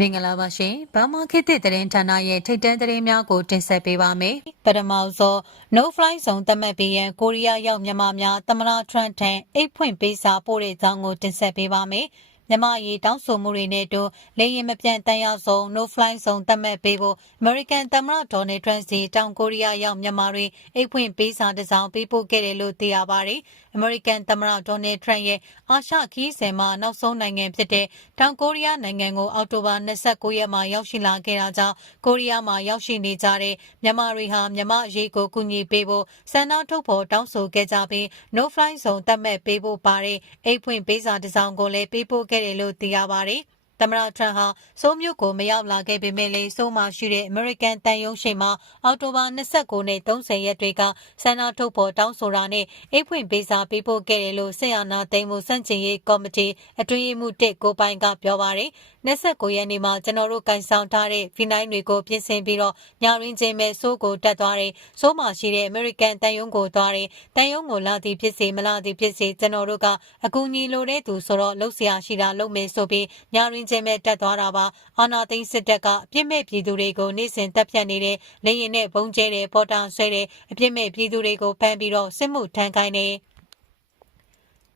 မင်္ဂလာပါရှင်။ဘာမာခေတ်သစ်သတင်းဌာနရဲ့ထိတ်တန့်သတင်းများကိုတင်ဆက်ပေးပါမယ်။ပထမဆုံး No Fly Zone သတ်မှတ်ပေးရန်ကိုရီးယားရောက်မြန်မာများသမနာထရန့်ထံအိတ်ဖွင့်ပေးစာပို့တဲ့အကြောင်းကိုတင်ဆက်ပေးပါမယ်။ မြန်မာရေးတောင်းဆိုမှုတွေနဲ့အတူလေရင်မပြန့်တန်ရောက်ဆုံး no fly zone သတ်မှတ်ပေးဖို့ American သမ္မတဒေါ်နယ်ထရန့်စီတောင်ကိုရီးယားရောက်မြန်မာတွေအိတ်ဖွင့်ပေးစာတစ်စောင်ပေးပို့ခဲ့တယ်လို့သိရပါတယ်။ American သမ္မတဒေါ်နယ်ထရန့်ရဲ့အာရှခီးစဉ်မှာနောက်ဆုံးနိုင်ငံဖြစ်တဲ့တောင်ကိုရီးယားနိုင်ငံကိုအောက်တိုဘာ29ရက်မှာရောက်ရှိလာခဲ့တာကြောင့်ကိုရီးယားမှာရောက်ရှိနေကြတဲ့မြန်မာတွေဟာမြန်မာအရေးကိုကူညီပေးဖို့စံနာထုတ်ဖို့တောင်းဆိုခဲ့ကြပြီး no fly zone သတ်မှတ်ပေးဖို့ပါတဲ့အိတ်ဖွင့်ပေးစာတစ်စောင်ကိုလည်းပေးပို့ခဲ့တယ်လို့သိရပါတယ်။ သမ္မတထရန့်ဟာစိုးမြို့ကိုမရောက်လာခဲ့ပေမဲ့လည်းစိုးမှာရှိတဲ့အမေရိကန်တန်ယုံရှိမှာအော်တိုဘာ29နဲ့30ရက်တွေကဆန္ဒထုတ်ဖော်တောင်းဆိုတာနဲ့အိတ်ဖွင့်ပေးစာပေးပို့ခဲ့တယ်လို့ဆက်အာနာသိမ်းမှုစန့်ကျင်ရေးကော်မတီအတွင်းမှုတစ်ကိုပိုင်ကပြောပါတယ်29ရက်နေ့မှာကျွန်တော်တို့ကန်ဆောင်ထားတဲ့ဖီနိုင်းတွေကိုပြင်ဆင်ပြီးတော့ညရင်းချင်းမဲ့စိုးကိုတက်သွားတယ်စိုးမှာရှိတဲ့အမေရိကန်တန်ယုံကိုသွားတယ်တန်ယုံကိုလာသည်ဖြစ်စေမလာသည်ဖြစ်စေကျွန်တော်တို့ကအကူအညီလိုတဲ့သူဆိုတော့လှုပ်ရှားရှိတာလုပ်မယ်ဆိုပြီးညရင်းချင်းမဲ့တက်သွားတာပါအာနာသိန်းစစ်တပ်ကအပြစ်မဲ့ပြည်သူတွေကိုနေ့စဉ်တပ်ဖြတ်နေတဲ့လေရင်နဲ့ဘုံကျဲတဲ့ပေါ်တာဆွဲတဲ့အပြစ်မဲ့ပြည်သူတွေကိုဖမ်းပြီးတော့စစ်မှုထမ်းခိုင်းနေ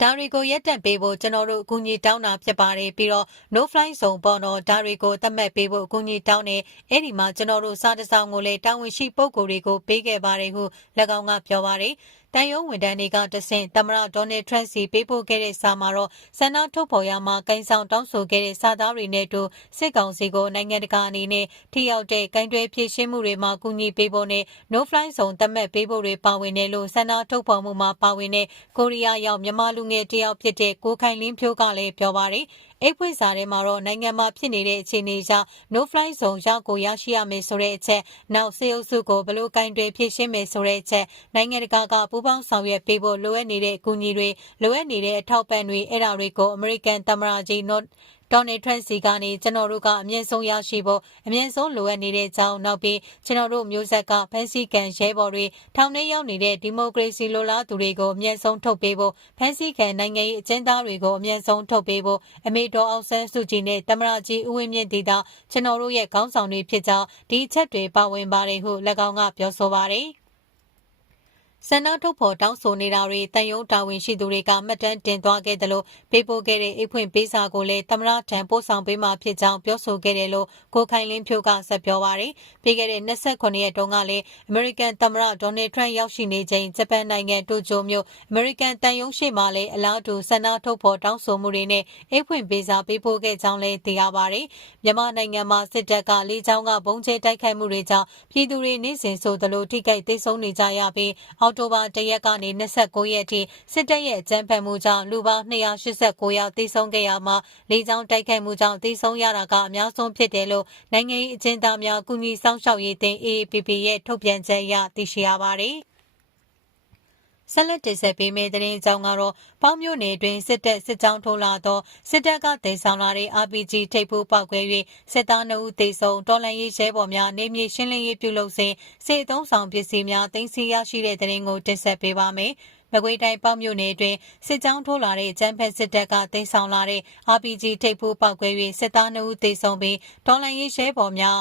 ဒါတွေကိုရက်တက်ပေးဖို့ကျွန်တော်တို့အကူအညီတောင်းတာဖြစ်ပါတယ်ပြီးတော့ no fly zone ပေါ့နော်ဒါတွေကိုသတ်မှတ်ပေးဖို့အကူအညီတောင်းနေအဲ့ဒီမှာကျွန်တော်တို့စားတစောင်းကိုလည်းတာဝန်ရှိပုဂ္ဂိုလ်တွေကိုပေးခဲ့ပါတယ်ဟု၎င်းကပြောပါတယ် တန်ယုံဝန်တန်းတွေကတဆင့်သမရဒေါ်နယ်ထရန့်စီပေးပို့ခဲ့တဲ့စာမှာတော့ဆန္ဒထုတ်ဖော်ရမှာကိုင်းဆောင်တောင်းဆိုခဲ့တဲ့စာသားတွေနဲ့တူစစ်ကောင်စီကိုနိုင်ငံတကာအနေနဲ့ထိရောက်တဲ့ကင်တွယ်ဖြည့်ရှင်းမှုတွေမှာကူညီပေးဖို့နဲ့ no fly zone သတ်မှတ်ပေးဖို့တွေပါဝင်တယ်လို့ဆန္ဒထုတ်ဖော်မှုမှာပါဝင်တဲ့ကိုရီးယားရောက်မြန်မာလူငယ်တယောက်ဖြစ်တဲ့ကိုခိုင်လင်းဖြိုးကလည်းပြောပါတယ်အိတ်ဖွင့်စာထဲမှာတော့နိုင်ငံမှာဖြစ်နေတဲ့အခြေအနေကြောင့် no fly zone ရောက်ကိုရရှိရမယ်ဆိုတဲ့အချက်နောက်စေအုပ်စုကိုဘလို့ကင်တွယ်ဖြည့်ရှင်းမယ်ဆိုတဲ့အချက်နိုင်ငံတကာကပူးပေါင်းဆောင်ရွက်ပေးဖို့လိုအပ်နေတဲ့အကူအညီတွေလိုအပ်နေတဲ့အထောက်ပံ့တွေအဲ့ဒါတွေကို American သမ္မတကြီး Not ဒေါ်နယ်ထရန့်စီကနေကျွန်တော်တို့ကအမြင့်ဆုံးရရှိဖို့အမြင့်ဆုံးလိုအပ်နေတဲ့အကြောင်းနောက်ပြီးကျွန်တော်တို့မျိုးဆက်ကဖန်စီကန်ရဲဘော်တွေထောင်ထဲရောက်နေတဲ့ဒီမိုကရေစီလိုလားသူတွေကိုအမြင့်ဆုံးထုတ်ပေးဖို့ဖန်စီကန်နိုင်ငံရေးအကျဉ်းသားတွေကိုအမြင့်ဆုံးထုတ်ပေးဖို့အမေတော်အောင်ဆန်းစုကြည်နဲ့တမရကြီးဦးဝင်းမြင့်ဒေတာကျွန်တော်တို့ရဲ့ခေါင်းဆောင်တွေဖြစ်ကြောင်းဒီအချက်တွေပါဝင်ပါတယ်ဟု၎င်းကပြောဆိုပါတယ် ဆန္ဒထုတ်ဖော်တောင်းဆိုနေတာတွေတန်ယုံတာဝန်ရှိသူတွေကမှတ်တမ်းတင်သွားခဲ့တယ်လို့ပေးပို့ခဲ့တဲ့အိတ်ဖွင့်ပေးစာကိုလည်းသမရထံပို့ဆောင်ပေးမှဖြစ်ကြောင်းပြောဆိုခဲ့တယ်လို့ကိုခိုင်လင်းဖြိုးကဆက်ပြောပါရယ်ပြီးခဲ့တဲ့29ရက်တုန်းကလည်းအမေရိကန်သမရဒေါ်နယ်ထရန့်ရောက်ရှိနေချိန်ဂျပန်နိုင်ငံတိုကျိုမြို့အမေရိကန်တန်ယုံရှိမှလည်းအလားတူဆန္ဒထုတ်ဖော်တောင်းဆိုမှုတွေနဲ့အိတ်ဖွင့်ပေးစာပေးပို့ခဲ့ကြောင်းလည်းသိရပါရယ်မြန်မာနိုင်ငံမှာစစ်တပ်ကလေးချောင်းကဘုံကျဲတိုက်ခိုက်မှုတွေကြောင့်ပြည်သူတွေနေ့စဉ်ဆိုသလိုထိခိုက်သိမ်းဆုံးနေကြရပြီးအောက်တိုဘာ၁ရက်ကနေ29ရက်ထိစစ်တပ်ရဲ့အကြမ်းဖက်မှုကြောင့်လူပေါင်း289ယောက်သေဆုံးခဲ့ရမှာလေကြောင်းတိုက်ခိုက်မှုကြောင့်သေဆုံးရတာကအများဆုံးဖြစ်တယ်လို့နိုင်ငံရေးအကျဉ်းသားများကုညီဆောင်ရှောက်ရေးတင် AAPP ရဲ့ထုတ်ပြန်ချက်အရသိရှိရပါတယ်။ ဆက်လက်တင်ဆက်ပေးမယ့်သတင်းအကြောင်းကတော့ပေါင်းမြို့နယ်တွင်စစ်တပ်စစ်ကြောင်းထိုးလာသောစစ်တပ်ကတင်ဆောင်လာတဲ့ RPG ထိပ်ဖူးပောက်ကွဲ၍စစ်သား2ဦးသေဆုံးတော်လှန်ရေးရဲဘော်များနေမြေရှင်းလင်းရေးပြုလုပ်စဉ်စစ်အုံဆောင်ပစ္စည်းများတင်စီရရှိတဲ့သတင်းကိုတင်ဆက်ပေးပါမယ်။မကွေးတိုင်းပေါ့မြို့နယ်အတွင်းစစ်ကြောင်းထိုးလာတဲ့ကျန်းဖက်စစ်တပ်ကတင်ဆောင်လာတဲ့ RPG ထိပ်ဖူးပောက်ကွဲ၍စစ်သား2ဦးသေဆုံးပြီးတော်လှန်ရေးရဲဘော်များ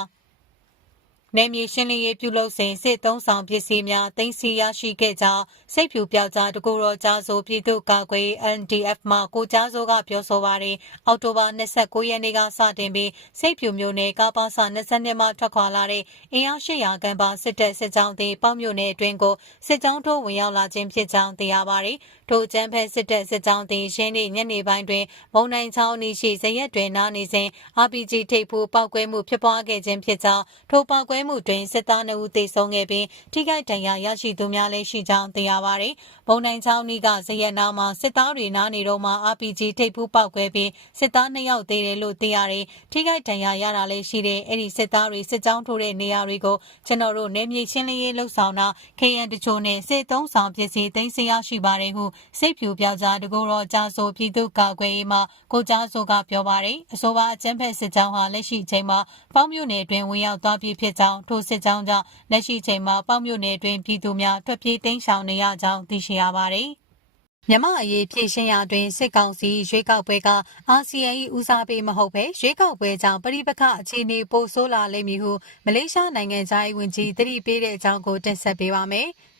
နယ်မြေရှင်းလင်းရေးပြုလုပ်စဉ်စစ်သုံးဆောင်ပစ္စည်းများတင်စီရရှိခဲ့ကြောင်းစိတ်ဖြူပြောက်ကြားတကူတော်ကြားဆိုပြည်သူ့ကာကွယ် NDF မှကိုကြားစိုးကပြောဆိုပါတယ်။အောက်တိုဘာ29ရက်နေ့ကစတင်ပြီးစိတ်ဖြူမျိုးနယ်ကပါစာ22မှထွက်ခွာလာတဲ့အင်အား800ခန့်ပါစစ်တပ်စစ်ကြောင်းတွေပေါ့မြို့နယ်အတွင်းကိုစစ်ကြောင်းထိုးဝင်ရောက်လာခြင်းဖြစ်ကြောင်းသိရပါတယ်။ထိုကျန်းဖက်စစ်တပ်စစ်ကြောင်းတွေရှင်းနေညနေပိုင်းတွင်မုံနိုင်ချောင်းနီရှိဇရက်တွင်နားနေစဉ် RPG ထိပ်ဖူးပောက်ကွဲမှုဖြစ်ပွားခဲ့ခြင်းဖြစ်ကြောင်းထိုပောက်ကွဲမှုတွင်စစ်သား2ဦးသေဆုံးခဲ့ပြီးထိခိုက်ဒဏ်ရာရရှိသူများလည်းရှိကြောင်းသိရပါတယ်။ဘုံနိုင်ချောင်းနီးကဇရက်နာမှာစစ်သားတွေနားနေတော့မှ RPG ထိပ်ဖူးပောက်ကွဲပြီးစစ်သား2ယောက်သေတယ်လို့သိရတယ်။ထိခိုက်ဒဏ်ရာရတာလည်းရှိတယ်။အဲ့ဒီစစ်သားတွေစစ်ကြောင်းထိုးတဲ့နေရာတွေကိုကျွန်တော်တို့နေမြေရှင်းလင်းရေးလှုပ်ဆောင်တာ KN တချို့နဲ့စစ်သုံးဆောင်ပစ္စည်းသိမ်းဆည်းရရှိပါတယ်ဟုစိတ်ဖြူပြကြတကူတော်ကြာဆိုပြည်သူ့ကာကွယ်ရေးမှကိုကြားဆိုကပြောပါတယ်။အဆိုပါအကြမ်းဖက်စစ်ကြောင်းဟာလက်ရှိချိန်မှာပေါင်းမြို့နယ်တွင်ဝင်ရောက်သွားပြီးဖြစ်ကြောင်းထိုစစ်ကြောင်းကြောင့်လက်ရှိချိန်မှာပေါ့မြို့နယ်တွင်ပြည်သူများထွက်ပြေးတိမ်းရှောင်နေရကြောင်းသိရှိရပါတယ်။မြမအရေးဖြည့်ရှင်းရာတွင်စစ်ကောင်စီရွေးကောက်ပွဲကအာဆီယံ၏ဦးစားပေးမဟုတ်ဘဲရွေးကောက်ပွဲကြောင့်ပြိပခအခြေအနေပိုဆိုးလာလိမ့်မည်ဟုမလေးရှားနိုင်ငံသားရေးဝန်ကြီးတတိပေးတဲ့အကြောင်းကိုတင်ဆက်ပေးပါမယ်။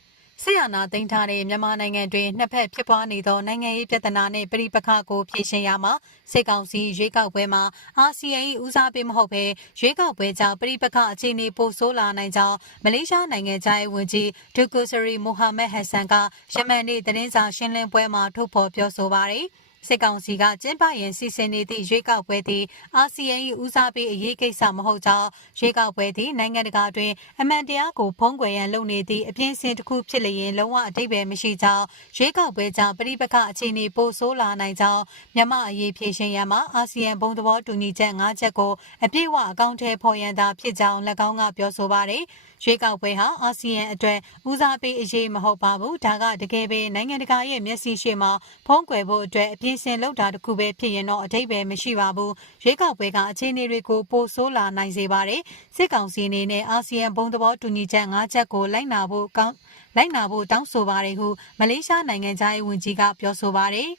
ဆီယနာသိမ်းထားတဲ့မြန်မာနိုင်ငံတွင်နှစ်ဖက်ဖြစ်ပွားနေသောနိုင်ငံရေးပြဿနာနှင့်ပြိပခကိုဖြေရှင်းရမှာစစ်ကောင်စီရွေးကောက်ပွဲမှာအာဆီယံ၏ဦးစားပေးမဟုတ်ဘဲရွေးကောက်ပွဲကြောင့်ပြိပခအခြေအနေပိုဆိုးလာနိုင်ကြောင်းမလေးရှားနိုင်ငံသားရေးဝန်ကြီးဒူကူဆရီမိုဟာမက်ဟက်ဆန်ကယမန်နေ့သတင်းစာရှင်းလင်းပွဲမှာထုတ်ဖော်ပြောဆိုပါရယ်။ စစ်ကောင်စီကကျင်းပရင်စီစဉ်နေသည့်ရွေးကောက်ပွဲသည်အာဆီယံ၏ဦးစားပေးအရေးကိစ္စမဟုတ်ကြောင်းရွေးကောက်ပွဲသည်နိုင်ငံတကာတွင်အမှန်တရားကိုဖုံးကွယ်ရန်လုပ်နေသည့်အပြင်းစင်တစ်ခုဖြစ်လျင်လုံးဝအတိတ်ပဲမရှိကြောင်းရွေးကောက်ပွဲကြောင့်ပြည်ပခအခြေအနေပိုဆိုးလာနိုင်ကြောင်းမြန်မာအရေးဖြေရှင်းရန်မှာအာဆီယံဘုံသဘောတူညီချက်၅ချက်ကိုအပြည့်အဝအကောင့်ထဲပေါ်ရန်သာဖြစ်ကြောင်း၎င်းကပြောဆိုပါတယ်။ ရွေးကောက်ပွဲဟာအာဆီယံအတွက်ဦးစားပေးအရေးမဟုတ်ပါဘူးဒါကတကယ်ပဲနိုင်ငံတကာရဲ့မျက်စိရှိမှဖုံးကွယ်ဖို့အတွက်အပြင်းစင်လောက်တာတခုပဲဖြစ်ရင်တော့အထိပ္ပယ်မရှိပါဘူးရွေးကောက်ပွဲကအခြေအနေတွေကိုပိုဆိုးလာနိုင်စေပါတယ်စစ်ကောင်စီအနေနဲ့အာဆီယံဘုံသဘောတူညီချက်၅ချက်ကိုလိုက်နာဖို့ကောင်းလိုက်နာဖို့တောင်းဆိုပါတယ်ဟုမလေးရှားနိုင်ငံသားရေးဝန်ကြီးကပြောဆိုပါတယ်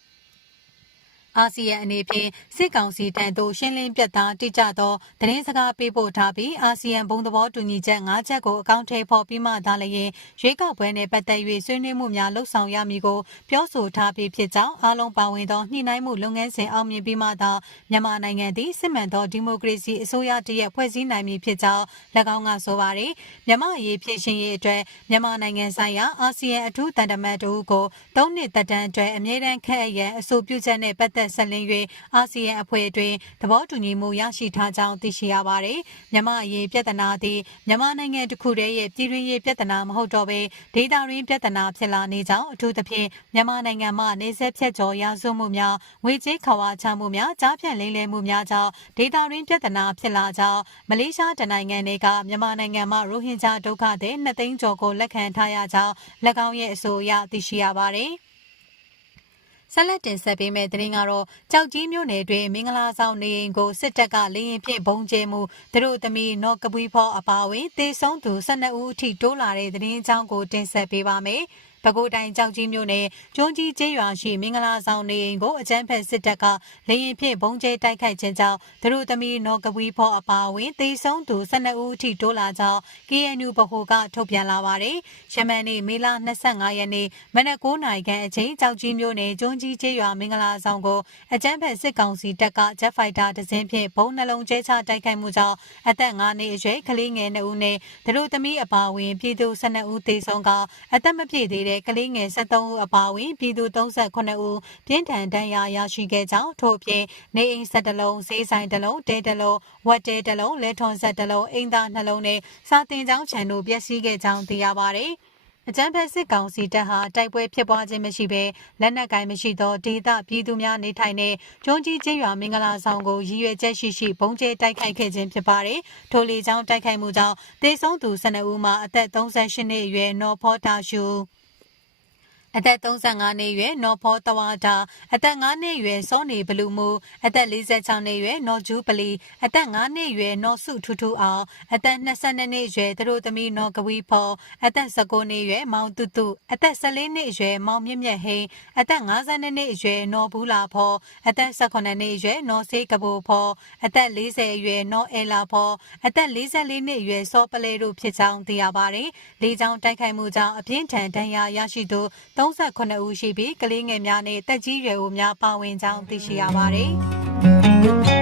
အာဆီယံအနေဖြင့်စစ်ကောင်စီတန်သို့ရှင်းလင်းပြတ်သားတိကျသောသတင်းစကားပေးပို့ထားပြီးအာဆီယံဘုံသဘောတူညီချက်၅ချက်ကိုအကောင့်ထဲပေါ်ပြီးမှသာလျှင်ရွေးကောက်ပွဲနှင့်ပတ်သက်၍ဆွေးနွေးမှုများလှုပ်ဆောင်ရမည်ကိုပြောဆိုထားပြီးဖြစ်ကြောင်းအားလုံးပါဝင်သောညှိနှိုင်းမှုလုပ်ငန်းစဉ်အောင်မြင်ပြီးမှသာမြန်မာနိုင်ငံသည်စစ်မှန်သောဒီမိုကရေစီအစိုးရတရက်ဖွဲ့စည်းနိုင်မည်ဖြစ်ကြောင်း၎င်းကဆိုပါရယ်မြန်မာအရေးဖြစ်ရှင်ရေးအတွက်မြန်မာနိုင်ငံဆိုင်ရာအာဆီယံအထူးတန်တမန်တို့ကို၃နှစ်သက်တမ်းအတွက်အမြဲတမ်းခက်အရန်အဆိုပြုချက်နှင့်ပတ်သက်သက်ဆက်လင်း၍အာဆီယံအဖွဲ့အတွင်းသဘောတူညီမှုရရှိထားကြောင်းသိရှိရပါတယ်။မြန်မာအရေးပြဿနာသည်မြန်မာနိုင်ငံတစ်ခုတည်းရဲ့ပြည်တွင်းရေးပြဿနာမဟုတ်တော့ဘဲဒေသတွင်းပြဿနာဖြစ်လာနေကြောင်းအထူးသဖြင့်မြန်မာနိုင်ငံမှာနေဆက်ဖြတ်ကျော်ရာဇဝမှုများငွေကြေးခဝါချမှုများကြားဖြန့်လိမ့်လည်မှုများကြောင့်ဒေသတွင်းပြဿနာဖြစ်လာကြောင်းမလေးရှားတနိုင်ငံတွေကမြန်မာနိုင်ငံမှာရိုဟင်ဂျာဒုက္ခသည်2သိန်းကျော်ကိုလက်ခံထားရကြောင်း၎င်းရဲ့အဆိုအရသိရှိရပါတယ်။ ဆက်လက်တင်ဆက်ပေးမယ့်သတင်းကတော့ကြောက်ကြီးမြို့နယ်တွင်မင်္ဂလာဆောင်နေအိမ်ကိုစစ်တပ်ကလေရင်ဖြင့်ဘုံကျဲမှုသူတို့သမီးနော်ကပွီးဖောအပါဝင်တေဆုံးသူ12ဦးအထိတိုးလာတဲ့သတင်းအကြောင်းကိုတင်ဆက်ပေးပါမယ်။ ပဲခူးတိုင်းကြောက်ကြီးမြို့နယ်ကျွန်းကြီးကျေးရွာရှိမင်္ဂလာဆောင်နေအိမ်ကိုအကြမ်းဖက်စစ်တပ်ကလေရင်ဖြင့်ဘုံကျဲတိုက်ခိုက်ခြင်းကြောင့်သူတို့သမီးနော်ကပီးဖောအပါအဝင်သေဆုံးသူ12ဦးအထိတိုးလာကြောင်း KNU ဗဟိုကထုတ်ပြန်လာပါတယ်။ယမန်နေ့မေလ25ရက်နေ့မနက်9:00နာရီခန့်အချိန်ကြောက်ကြီးမြို့နယ်ကျွန်းကြီးကျေးရွာမင်္ဂလာဆောင်ကိုအကြမ်းဖက်စစ်ကောင်စီတပ်ကဂျက်ဖိုက်တာတစင်းဖြင့်ဘုံနှလုံးကျဲချတိုက်ခိုက်မှုကြောင့်အသက်9နှစ်အရွယ်ကလေးငယ်2ဦးနဲ့သူတို့သမီးအပါအဝင်ပြည်သူ12ဦးသေဆုံးကအသက်မပြည့်သေးတဲ့တဲ့ကလေးငယ်73ဦးအပါအဝင်ပြည်သူ38ဦးပြင်းထန်ဒဏ်ရာရရှိခဲ့ကြောင်းထို့အပြင်နေအိမ်ဆက်တလုံးဈေးဆိုင်တလုံးတဲတလုံးဝက်တဲတလုံးလက်ထွန်ဆက်တလုံးအိမ်သားနှလုံးနဲ့စာတင်ကျောင်းခြံတို့ပျက်စီးခဲ့ကြောင်းသိရပါတယ်။အကြံဖက်စစ်ကောင်စီတပ်ဟာတိုက်ပွဲဖြစ်ပွားခြင်းမရှိဘဲလက်နက်ကင်မရှိသောဒေသပြည်သူများနေထိုင်တဲ့ကျွန်းကြီးကျေးရွာမင်္ဂလာဆောင်ကိုရည်ရွယ်ချက်ရှိရှိဘုံကျဲတိုက်ခိုက်ခဲ့ခြင်းဖြစ်ပါတယ်။ထိုလေကြောင်းတိုက်ခိုက်မှုကြောင့်တေဆုံးသူ12ဦးမှာအသက်38နှစ်အရွယ်နော်ဖောတာရှူ အသက်35နှစ်အရွယ်နော်ဖောတဝါတာအသက်5နှစ်အရွယ်စောနေဘလူမူအသက်46နှစ်အရွယ်နော်ဂျူးပလီအသက်5နှစ်အရွယ်နော်စုထူထူအောင်အသက်22နှစ်အရွယ်သူတို့သမီးနော်ကဝီဖောအသက်19နှစ်အရွယ်မောင်တူတူအသက်14နှစ်အရွယ်မောင်မြင့်မြတ်ဟိန်အသက်52နှစ်အရွယ်နော်ဘူးလာဖောအသက်18နှစ်အရွယ်နော်စေးကဘူဖောအသက်40အရွယ်နော်အဲလာဖောအသက်44နှစ်အရွယ်စောပလဲတို့ဖြစ်ကြောင်းသိရပါတယ်။လေးချောင်းတိုက်ခိုက်မှုကြောင့်အပြင်းထန်ဒဏ်ရာရရှိသူ38ဦးရှိပြီးကလေးငယ်များနဲ့တက်ကြီးရွယ်အိုများပါဝင်ကြောင်းသိရှိရပါတယ်။